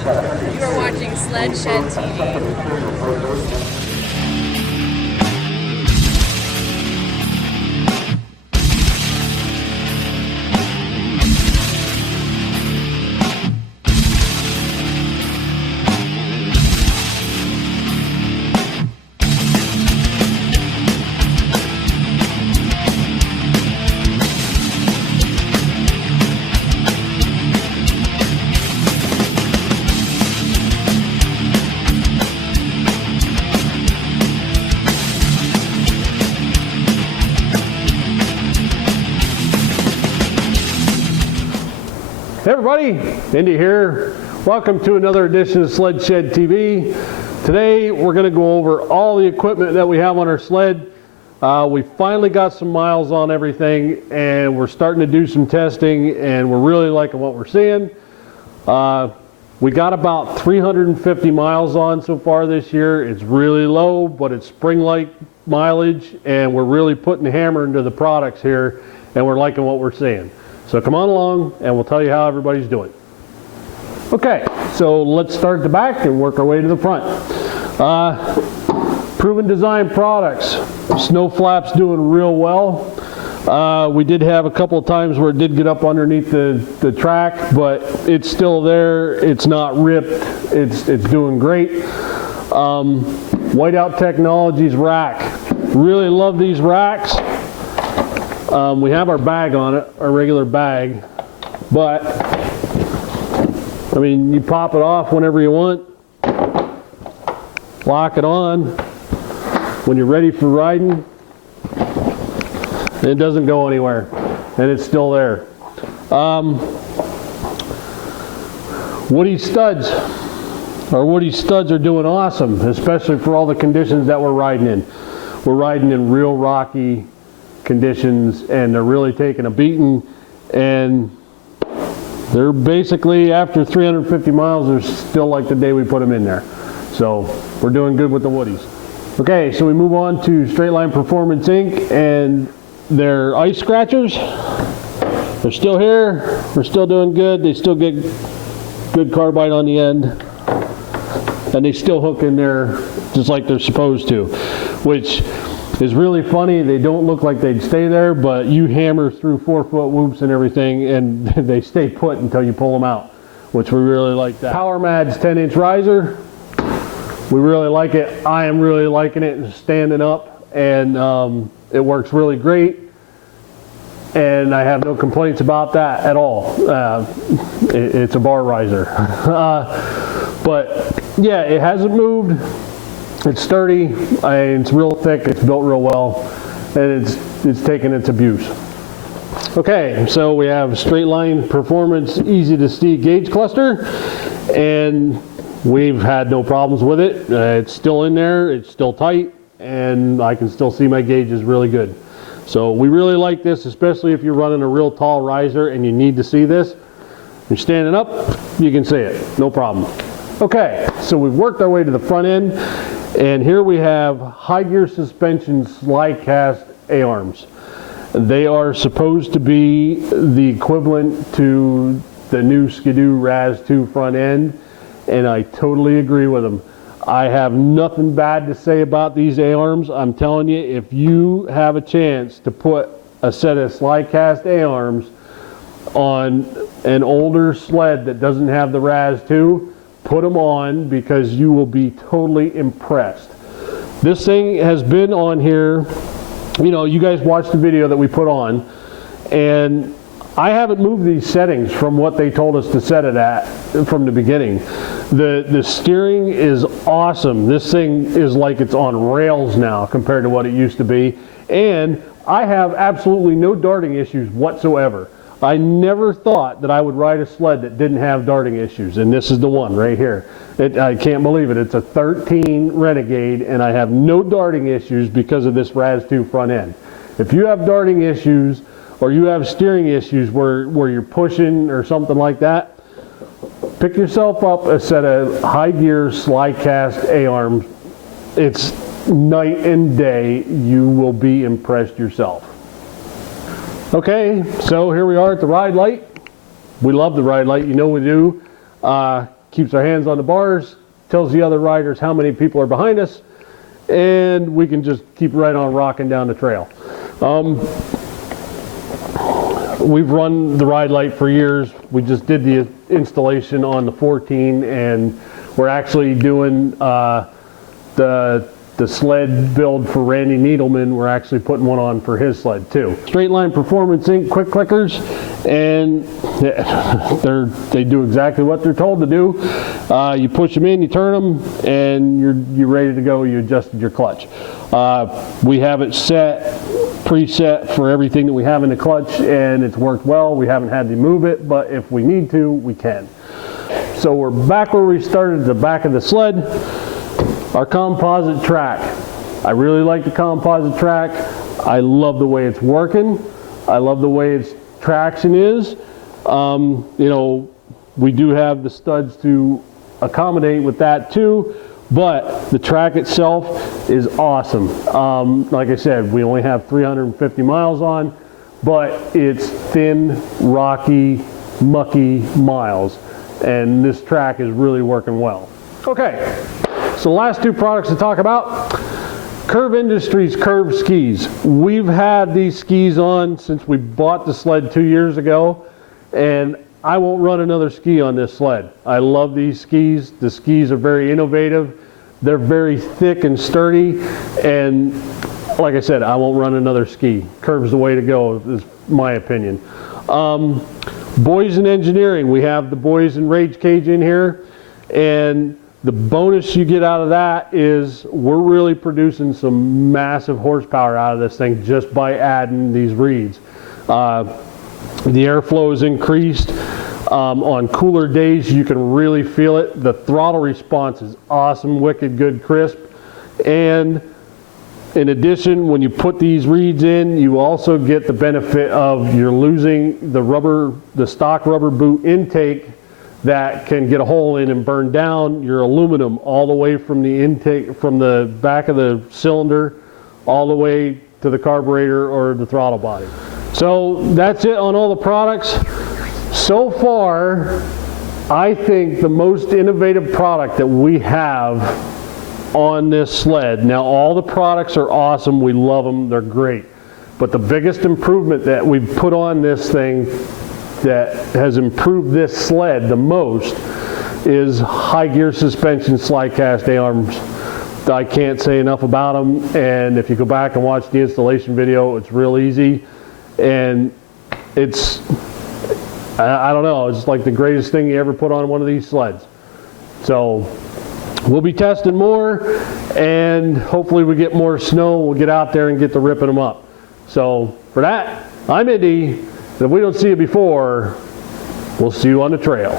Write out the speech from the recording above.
You are watching Sled Shed TV. Hey everybody, Indy here. Welcome to another edition of Sled Shed TV. Today we're going to go over all the equipment that we have on our sled. We finally got some miles on everything and we're starting to do some testing and we're really liking what we're seeing. We got about 350 miles on so far this year. It's really low, but it's spring-like mileage and we're really putting the hammer into the products here and we're liking what we're seeing. So come on along and we'll tell you how everybody's doing. Okay, so let's start at the back and work our way to the front. Proven Design products. Snow Flap's doing real well. We did have a couple of times where it did get up underneath the track, but it's still there. It's not ripped. It's doing great. Whiteout Technologies rack. Really love these racks. We have our bag on it, our regular bag, but I mean, you pop it off whenever you want, lock it on when you're ready for riding, it doesn't go anywhere, and it's still there. Woody studs are doing awesome, especially for all the conditions that we're riding in. We're riding in real rocky conditions and they're really taking a beating, and they're basically, after 350 miles, they're still like the day we put them in there. So we're doing good with the Woodies. Okay, so we move on to Straight Line Performance Inc. and their ice scratchers. They're still here, we're still doing good. They still get good carbide on the end and they still hook in there just like they're supposed to, which is really funny. They don't look like they'd stay there, but you hammer through 4-foot whoops and everything and they stay put until you pull them out, which we really like that. PowerMad's 10-inch riser. We really like it. I am really liking it standing up, and it works really great. And I have no complaints about that at all. It's a bar riser. But yeah, it hasn't moved. It's sturdy, it's real thick, it's built real well, and it's taken its abuse. Okay, so we have Straight Line Performance Easy to See gauge cluster, and we've had no problems with it. It's still in there, it's still tight, and I can still see my gauges really good. So we really like this, especially if you're running a real tall riser and you need to see this. You're standing up, you can see it, no problem. Okay, so we've worked our way to the front end. And here we have High Gear Suspension slide cast A-arms. They are supposed to be the equivalent to the new Ski-Doo Raz 2 front end, and I totally agree with them. I have nothing bad to say about these A-arms. I'm telling you, if you have a chance to put a set of slide cast A-arms on an older sled that doesn't have the Raz 2, put them on, because you will be totally impressed. This thing has been on here, you know, you guys watched the video that we put on, and I haven't moved these settings from what they told us to set it at from the beginning. The steering is awesome. This thing is like it's on rails now compared to what it used to be, and I have absolutely no darting issues whatsoever. I never thought that I would ride a sled that didn't have darting issues, and this is the one right here. I can't believe it. It's a 13 Renegade, and I have no darting issues because of this Raz 2 front end. If you have darting issues, or you have steering issues where you're pushing or something like that, pick yourself up a set of High Gear slide cast A-arms. It's night and day. You will be impressed yourself. Okay, so here we are at the ride light. We love the ride light, you know we do. keeps our hands on the bars, tells the other riders how many people are behind us, and we can just keep right on rocking down the trail. We've run the Ride Lite for years. We just did the installation on the 14, and we're actually doing the sled build for Randy Needleman. We're actually putting one on for his sled too. Straight Line Performance Inc. quick clickers, and they do exactly what they're told to do. You push them in, you turn them, and you're ready to go. You adjusted your clutch. We have it preset for everything that we have in the clutch, and it's worked well. We haven't had to move it, but if we need to, we can. So we're back where we started, the back of the sled. Our composite track. I really like the composite track. I love the way it's working. I love the way its traction is. You know, we do have the studs to accommodate with that too, but the track itself is awesome. Like I said, we only have 350 miles on, but it's thin, rocky, mucky miles, and this track is really working well. Okay. So the last two products to talk about, Curve Industries Curve skis. We've had these skis on since we bought the sled 2 years ago, and I won't run another ski on this sled. I love these skis. The skis are very innovative. They're very thick and sturdy, and like I said, I won't run another ski. Curve's the way to go, is my opinion. Boysen Engineering, we have the Boysen Rage Cage in here, and the bonus you get out of that is we're really producing some massive horsepower out of this thing just by adding these reeds. The airflow is increased. On cooler days, you can really feel it. The throttle response is awesome, wicked good, crisp. And in addition, when you put these reeds in, you also get the benefit of you're losing the stock rubber boot intake that can get a hole in and burn down your aluminum all the way from the intake, from the back of the cylinder all the way to the carburetor or the throttle body. So that's it on all the products. So far, I think the most innovative product that we have on this sled, now all the products are awesome, we love them, they're great, but the biggest improvement that we've put on this thing that has improved this sled the most is high gear suspension slide cast A-arms. I can't say enough about them, and if you go back and watch the installation video, it's real easy, and it's, I don't know, it's like the greatest thing you ever put on one of these sleds. So we'll be testing more, and hopefully we get more snow, we'll get out there and get to ripping them up. So for that, I'm Indy. If we don't see you before, we'll see you on the trail.